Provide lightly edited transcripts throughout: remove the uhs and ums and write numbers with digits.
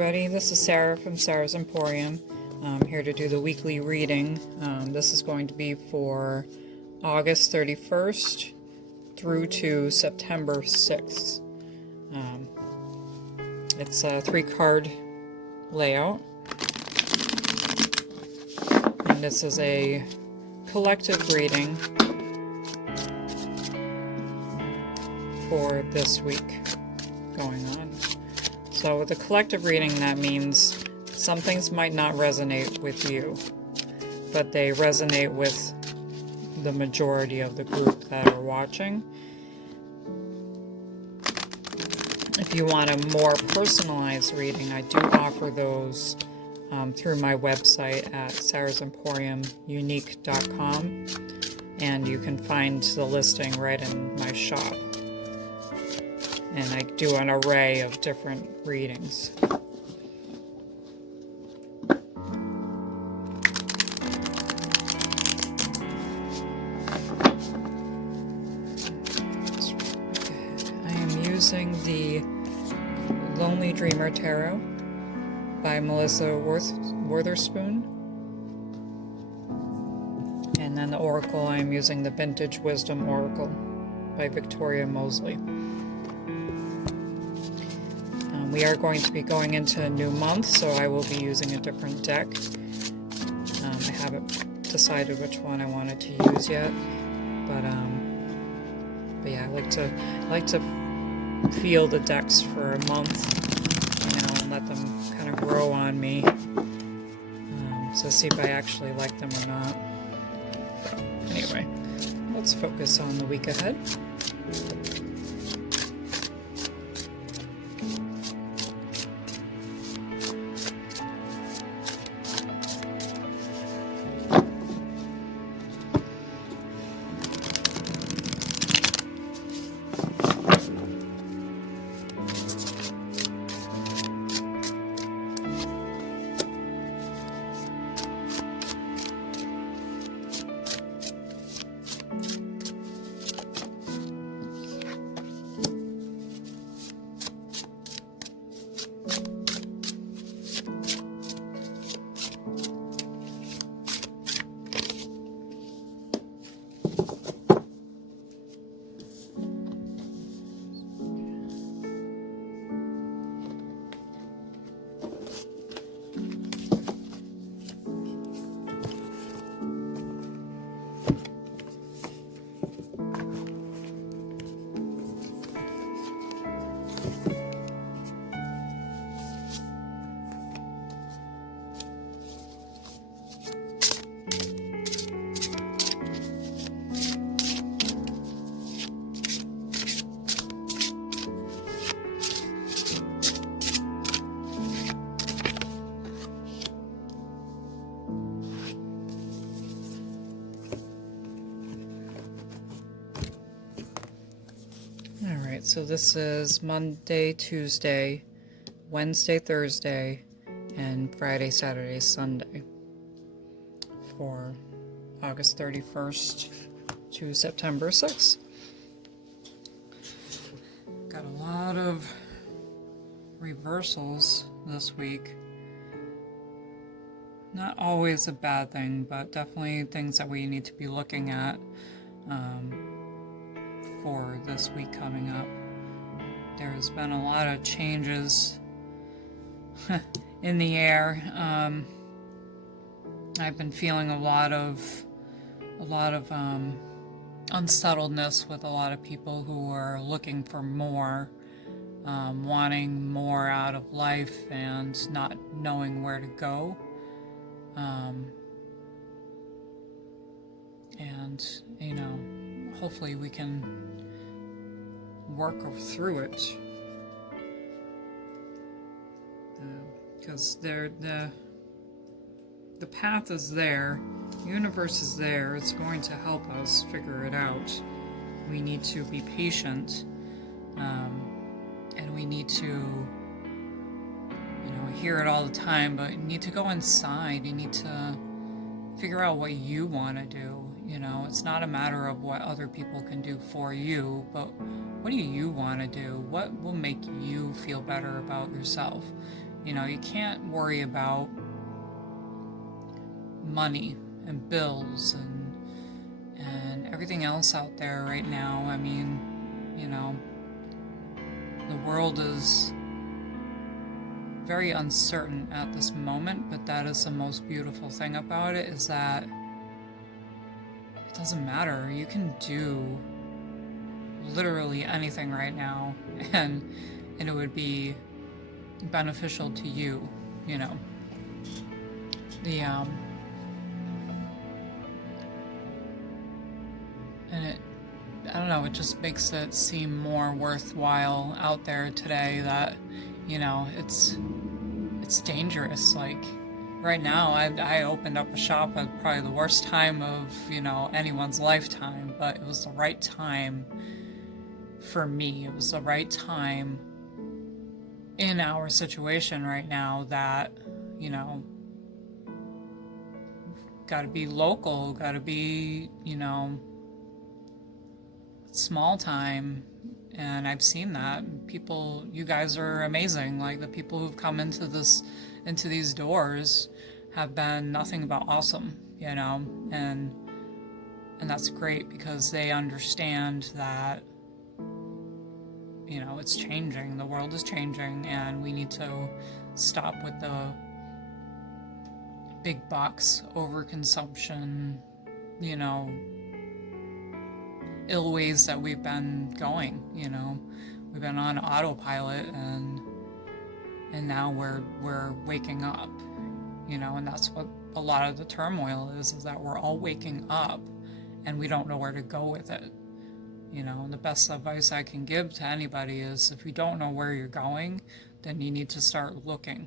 everybody, this is Sarah from Sarah's Emporium. I'm here to do the weekly reading. This is going to be for August 31st through to September 6th. It's a 3-card layout, and this is a collective reading for this week going on. So with a collective reading, that means some things might not resonate with you, but they resonate with the majority of the group that are watching. If you want a more personalized reading, I do offer those through my website at sarahsemporiumunique.com, and you can find the listing right in my shop. And I do an array of different readings. I am using the Lonely Dreamer Tarot by Melissa Wotherspoon. And then the Oracle, I'm using the Vintage Wisdom Oracle by Moseley. We are going to be going into a new month, so I will be using a different deck. I haven't decided which one I wanted to use yet, but yeah, I like to feel the decks for a month, and let them kind of grow on me, so see if I actually like them or not. Anyway, let's focus on the week ahead. So this is Monday, Tuesday, Wednesday, Thursday, and Friday, Saturday, Sunday for August 31st to September 6th. Got a lot of reversals this week. Not always a bad thing, but definitely things that we need to be looking at for this week coming up. There's been a lot of changes in the air. I've been feeling a lot of unsettledness with a lot of people who are looking for more, wanting more out of life and not knowing where to go. And hopefully we can work through it, because the path is there, the universe is there, it's going to help us figure it out. We need to be patient, and we need to hear it all the time, but you need to go inside. You need to figure out what you want to do. It's not a matter of what other people can do for you, but what do you want to do? What will make you feel better about yourself? You know, you can't worry about money and bills and everything else out there right now. I mean, you know, the world is very uncertain at this moment, but that is the most beautiful thing about it, is that it doesn't matter. You can do literally anything right now, and it would be beneficial to you, you know. The and it, I don't know, it just makes it seem more worthwhile out there today that, you know, it's dangerous. Like right now, I opened up a shop at probably the worst time of, you know, anyone's lifetime, but it was the right time for me. It was the right time in our situation right now that, you know, got to be local, got to be, you know, small time. And I've seen that people, you guys are amazing. Like the people who've come into these doors have been nothing but awesome, you know, and that's great because they understand that, you know, it's changing, the world is changing, and we need to stop with the big box overconsumption, you know, ill ways that we've been going. You know, we've been on autopilot, and now we're waking up, you know, and that's what a lot of the turmoil is that we're all waking up and we don't know where to go with it, you know. And the best advice I can give to anybody is, if you don't know where you're going, then you need to start looking.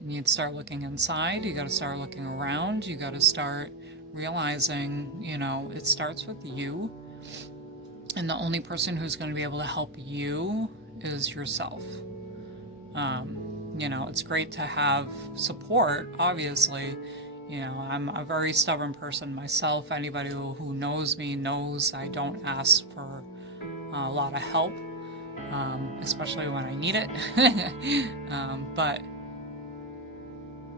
You need to start looking inside. You got to start looking around. You got to start realizing, you know, it starts with you. And the only person who's going to be able to help you is yourself. You know, it's great to have support, obviously. You know, I'm a very stubborn person myself. Anybody who knows me knows I don't ask for a lot of help, especially when I need it. But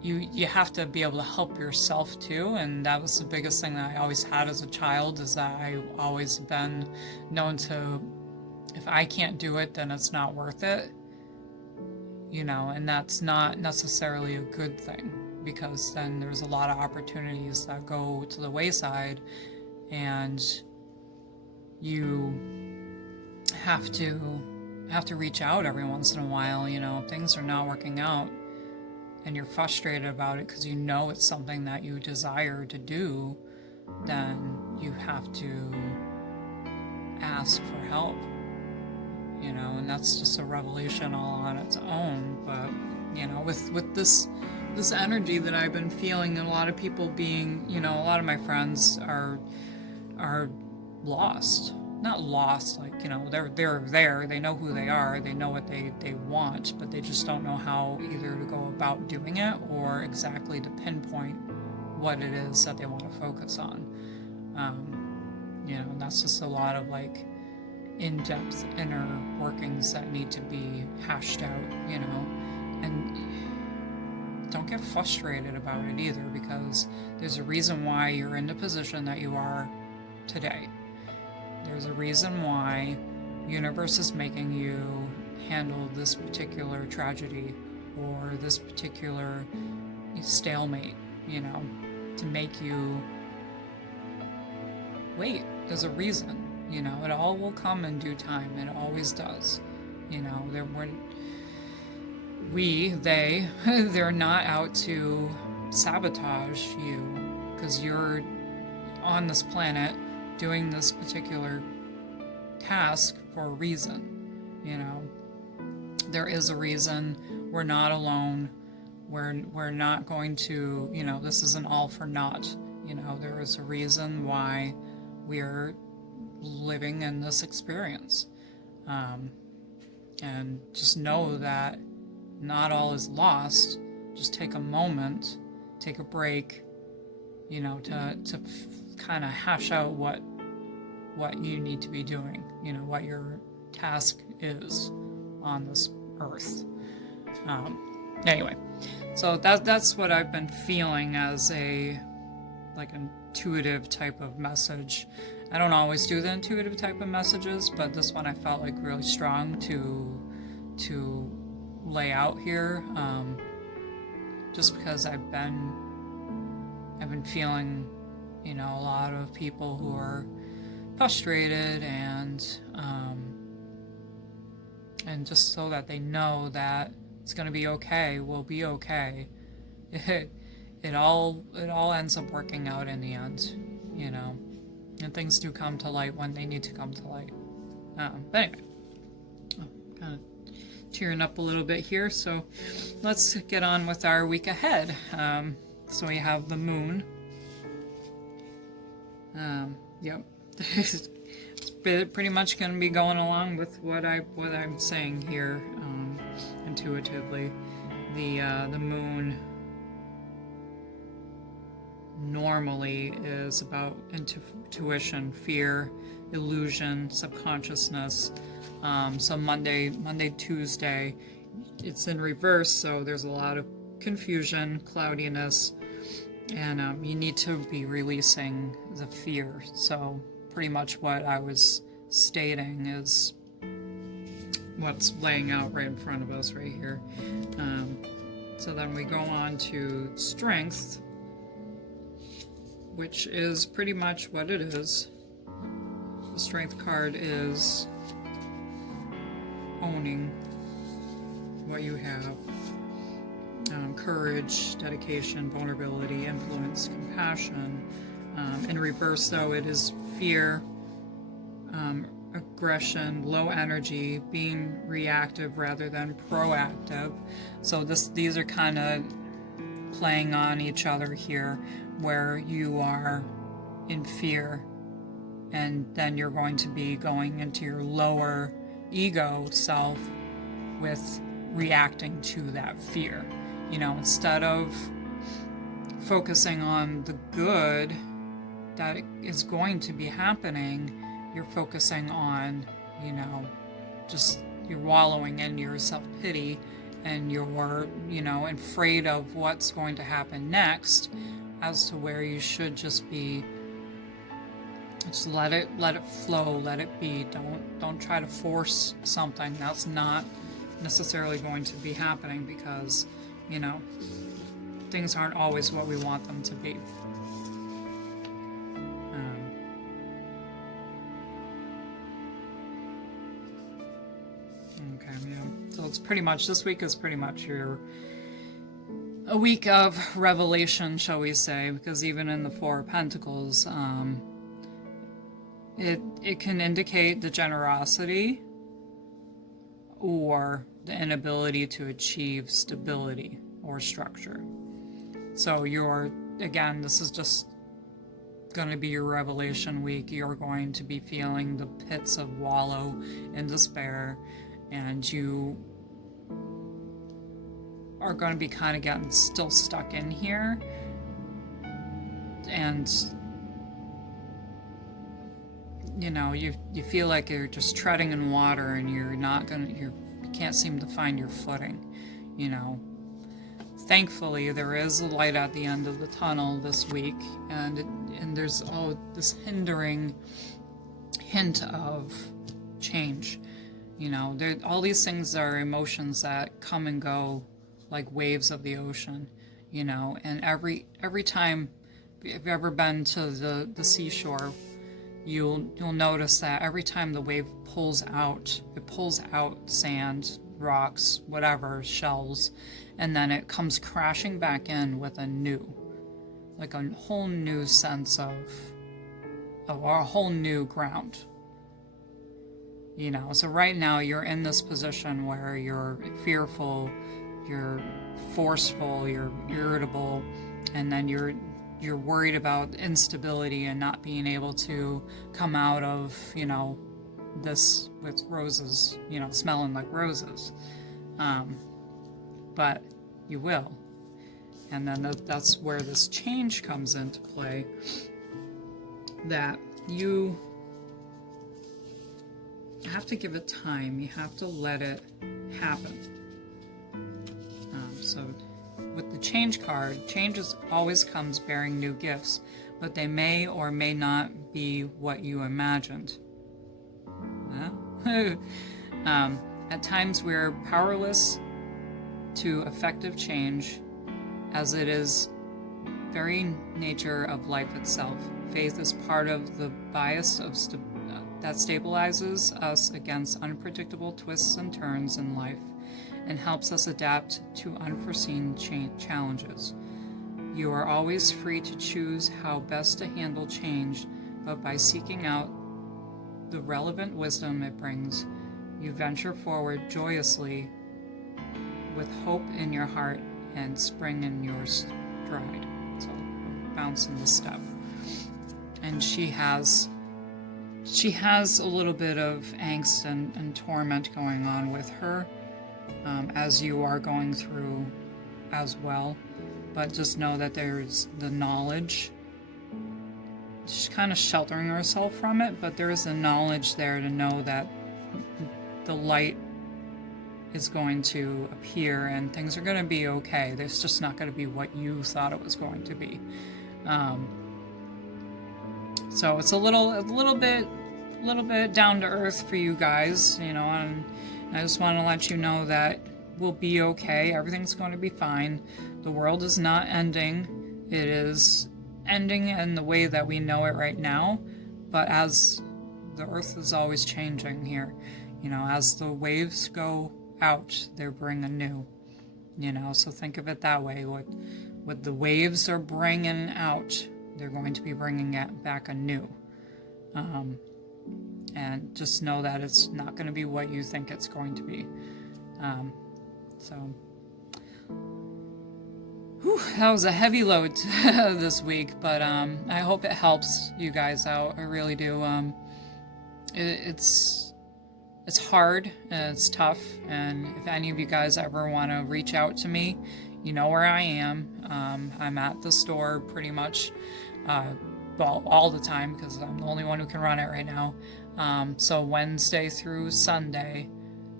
you have to be able to help yourself too, and that was the biggest thing that I always had as a child, is that I've always been known to, if I can't do it, then it's not worth it, you know. And that's not necessarily a good thing, because then there's a lot of opportunities that go to the wayside, and you have to reach out every once in a while, you know. If things are not working out and you're frustrated about it because you know it's something that you desire to do, then you have to ask for help, you know. And that's just a revelation all on its own. But, you know, with this energy that I've been feeling, and a lot of people being, you know, a lot of my friends are lost. Not lost, like, you know, they're there, they know who they are, they know what they want, but they just don't know how either to go about doing it or exactly to pinpoint what it is that they want to focus on. You know, and that's just a lot of like in-depth inner workings that need to be hashed out, you know. And don't get frustrated about it either, because there's a reason why you're in the position that you are today. There's a reason why the universe is making you handle this particular tragedy or this particular stalemate, you know, to make you wait. There's a reason, you know. It all will come in due time. It always does, you know. They're not out to sabotage you, because you're on this planet doing this particular task for a reason, you know. There is a reason. We're not alone. We're not going to, you know, this isn't all for naught, you know. There is a reason why we're living in this experience, and just know that not all is lost. Just take a moment, take a break, you know, to kind of hash out what you need to be doing, you know, what your task is on this earth. Anyway, so that's what I've been feeling as a like intuitive type of message. I don't always do the intuitive type of messages, but this one I felt like really strong to lay out here, just because I've been feeling, you know, a lot of people who are frustrated, and just so that they know that it's going to be okay, we'll be okay. It all ends up working out in the end, you know, and things do come to light when they need to come to light. But anyway, kind of tearing up a little bit here, so let's get on with our week ahead. So we have the moon. Yep. It's pretty much going to be going along with what I'm saying here, intuitively. The moon normally is about intuition, fear, illusion, subconsciousness. So Monday, Tuesday, it's in reverse, so there's a lot of confusion, cloudiness, and you need to be releasing the fear. So pretty much what I was stating is what's laying out right in front of us right here. So then we go on to strength, which is pretty much what it is. The strength card is owning what you have. Courage, dedication, vulnerability, influence, compassion. In reverse, though, it is fear, aggression, low energy, being reactive rather than proactive. So these are kind of playing on each other here, where you are in fear, and then you're going to be going into your lower ego self with reacting to that fear. You know, instead of focusing on the good that is going to be happening, you're focusing on, you know, just you're wallowing in your self-pity, and you're, you know, afraid of what's going to happen next, as to where you should just be, just let it flow, let it be. Don't try to force something that's not necessarily going to be happening, because, you know, things aren't always what we want them to be. Okay, yeah. So it's pretty much, this week is pretty much a week of revelation, shall we say, because even in the Four of Pentacles, it can indicate the generosity or the inability to achieve stability or structure. So again, this is just going to be your revelation week. You're going to be feeling the pits of wallow in despair, and you are going to be kind of getting still stuck in here, and you know, you feel like you're just treading in water, and you can't seem to find your footing, you know. Thankfully, there is a light at the end of the tunnel this week, and there's this hindering hint of change. You know, all these things are emotions that come and go like waves of the ocean, you know, and every time, if you've ever been to the seashore, you'll notice that every time the wave pulls out, it pulls out sand, rocks, whatever, shells, and then it comes crashing back in with a whole new sense of a whole new ground. You know, so right now you're in this position where you're fearful, you're forceful, you're irritable, and then you're worried about instability and not being able to come out of, you know, this with roses, you know, smelling like roses. But you will. And then that's where this change comes into play, that you have to give it time. You have to let it happen. So Change card. Change always comes bearing new gifts, but they may or may not be what you imagined. At times we're powerless to effective change, as it is very nature of life itself. Faith is part of the bias that stabilizes us against unpredictable twists and turns in life and helps us adapt to unforeseen challenges. You are always free to choose how best to handle change, but by seeking out the relevant wisdom it brings, you venture forward joyously with hope in your heart and spring in your stride. So bouncing the step. And she has a little bit of angst and torment going on with her, as you are going through as well. But just know that there's the knowledge. She's kind of sheltering herself from it, but there is the knowledge there to know that the light is going to appear and things are going to be okay. There's just not going to be what you thought it was going to be. So it's a little bit down to earth for you guys, you know, and I just want to let you know that we'll be okay. Everything's going to be fine. The world is not ending. It is ending in the way that we know it right now, but as the earth is always changing here, you know, as the waves go out, they're bringing new, you know, so think of it that way. What the waves are bringing out, they're going to be bringing it back anew. And just know that it's not going to be what you think it's going to be. That was a heavy load this week, but I hope it helps you guys out. I really do. It's hard and it's tough, and if any of you guys ever want to reach out to me, you know where I am. I'm at the store pretty much, well, all the time, because I'm the only one who can run it right now. So Wednesday through Sunday,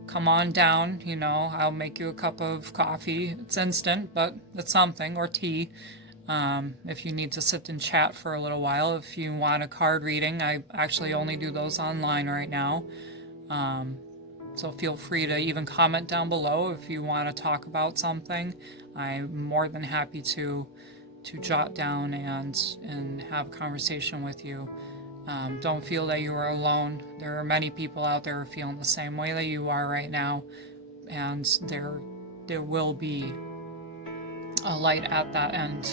come on down, you know, I'll make you a cup of coffee. It's instant, but it's something, or tea. If you need to sit and chat for a little while. If you want a card reading, I actually only do those online right now. So feel free to even comment down below if you want to talk about something. I'm more than happy to jot down and have a conversation with you. Don't feel that you are alone. There are many people out there feeling the same way that you are right now, and there will be a light at that end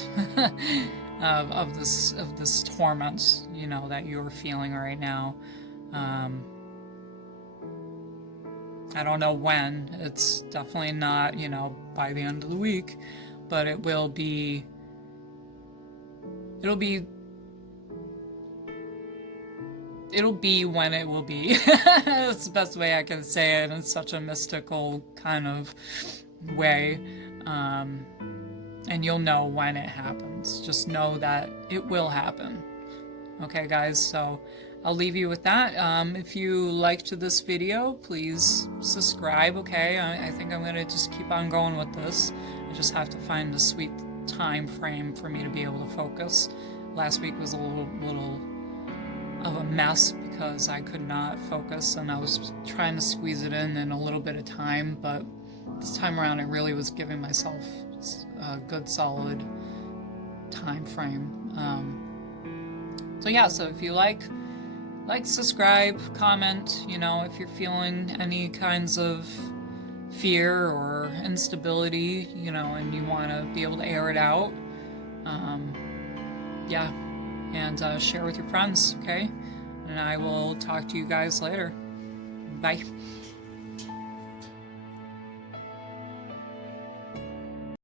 of this torment, you know, that you're feeling right now. I don't know when. It's definitely not, you know, by the end of the week, but it will be. It'll be when it will be. That's the best way I can say it in such a mystical kind of way. And you'll know when it happens. Just know that it will happen. Okay, guys, so I'll leave you with that. If you liked this video, please subscribe, okay? I think I'm going to just keep on going with this. I just have to find a sweet time frame for me to be able to focus. Last week was a little of a mess because I could not focus, and I was trying to squeeze it in a little bit of time, but this time around I really was giving myself a good solid time frame. So yeah, so if you like, subscribe, comment, you know, if you're feeling any kinds of fear or instability, you know, and you want to be able to air it out, yeah, and share with your friends, okay? And I will talk to you guys later. Bye.